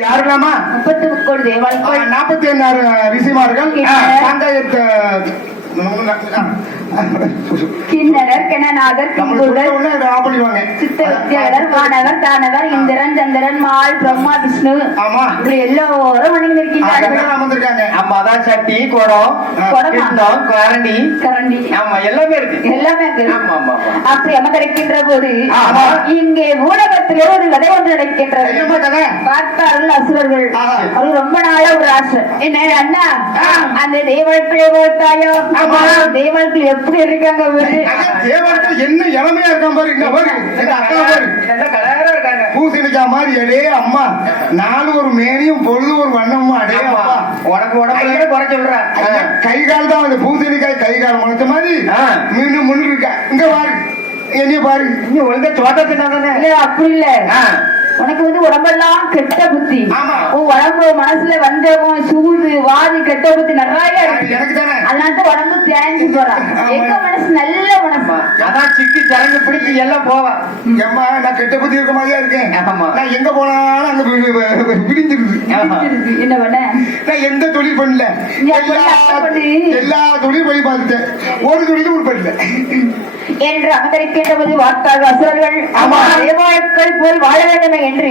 யாருலாமா? முப்பத்தி முக்கோடி தேவாலயங்கள் நாற்பத்தி ஐந்தாறு ரிஷிமார்கள். கிண்ணறர் கிணநாதர் சித்த வித்யாதர் வானவர் தானவர் இந்திரன் சந்திரன் மால் பிரம்மா விஷ்ணு. ஆமா. இப்படி எல்லோரும் வணங்கியிருக்கின்றார்கள். வந்திருக்காங்க. ஆமா அதான் சட்டி குடம் குடமா? கிண்ணம் கரண்டி. கரண்டி. ஆமா எல்லாமே இருக்கு. எல்லாமே இருக்கு. ஆமா ஆமா ஆமா. அப்படி அமர்ந்திருக்கின்ற போது ஆமா. இங்கே ஊடகத்திலே ஒரு கதை ஒன்று நடக்கின்றது? பார்த்தார்கள் அசுரர்கள். அது ரொம்ப நாளா ஒரு ஆசை. என்ன அண்ணா. அந்த பார்த்தாயோ தேவர்கள் எப்படி இருக்காங்க. தேவர்கள் என்ன இளமையா இருக்கான் பாரு இங்க பாரு எங்க அக்கா பாரு. பூசணிக்கா மாதிரி அடே அம்மா நாலு ஒரு மேனியும் பொழுது ஒரு வண்ணமும் அடே. அப்பா. உனக்கு உடம்புல குறை சொல்றேன் ஐயா, கை கால் தான் அந்த பூசணிக்காய் கை கால் முளைச்ச மாதிரி. மீன் முன்னு இருக்கா. இங்க பாரு என்னைய பாரு. நீ ஒழுங்கா சோட்டா தின்னாதானே இல்ல அப்படி இல்ல. உனக்கு வந்து உடம்பெல்லாம் கெட்ட புத்தி. ஆமா. உன் உடம்பு மனசுல வந்தவன் சூது வாதி கெட்ட புத்தி நிறைய இருக்கு. எனக்கு தானே அதனால தான் உடம்பு தேஞ்சு போறான். எங்க மனசு நல்ல மனசு. அதான் சிக்கி சரங்கு பிடிச்சி எல்லாம் போவா ஏம்மா நான் கெட்ட புத்தி இருக்க மாதிரியா இருக்கேன் ஆமா. நான் எங்க போனாலும் அங்க விடிஞ்சிருது. என்ன பண்ண நான் எந்த தொழில் பண்ணல நீ எல்லா தொழிலும் பண்ணி பார்த்துட்டேன் ஒரு தொழிலும் உட்படல என்று அமர்ந்திருக்கின்ற போது வார்த்தார்கள் அசுரர்கள் போல் வாழ வேண்டுமே என்று.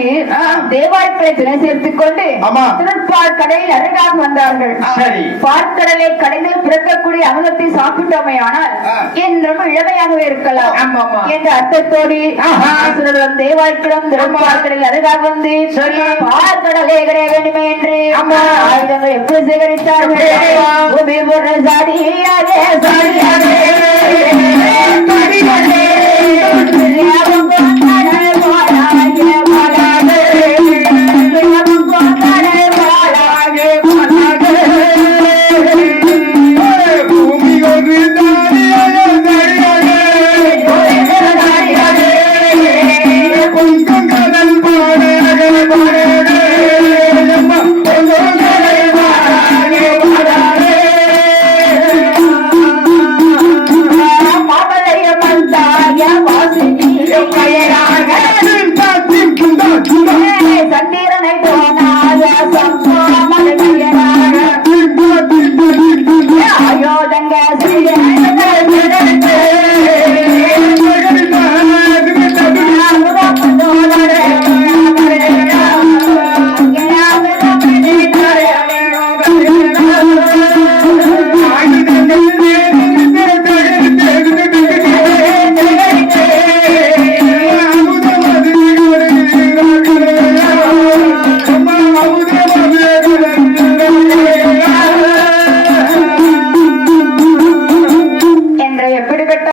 தேவாட்களை துணை சேர்த்துக் கொண்டு ஆமா. திருப்பால் கடையில் அருகாக வந்தார்கள் சரி பார்க்கடலை கடையில் பிறக்கக்கூடிய அமிர்தத்தை சாப்பிட்டோமையானால். என்றும் இளமையாகவே இருக்கலாம். என்ற அர்த்தத்தோடு தேவாட்களும் திருப்பார்க்கடலில் அருகாக வந்து சரி. பார்க்கடலை கிடைய வேண்டுமே என்று. ஆயுதங்கள் எப்படி சேகரித்தார்கள் சரி. பூமி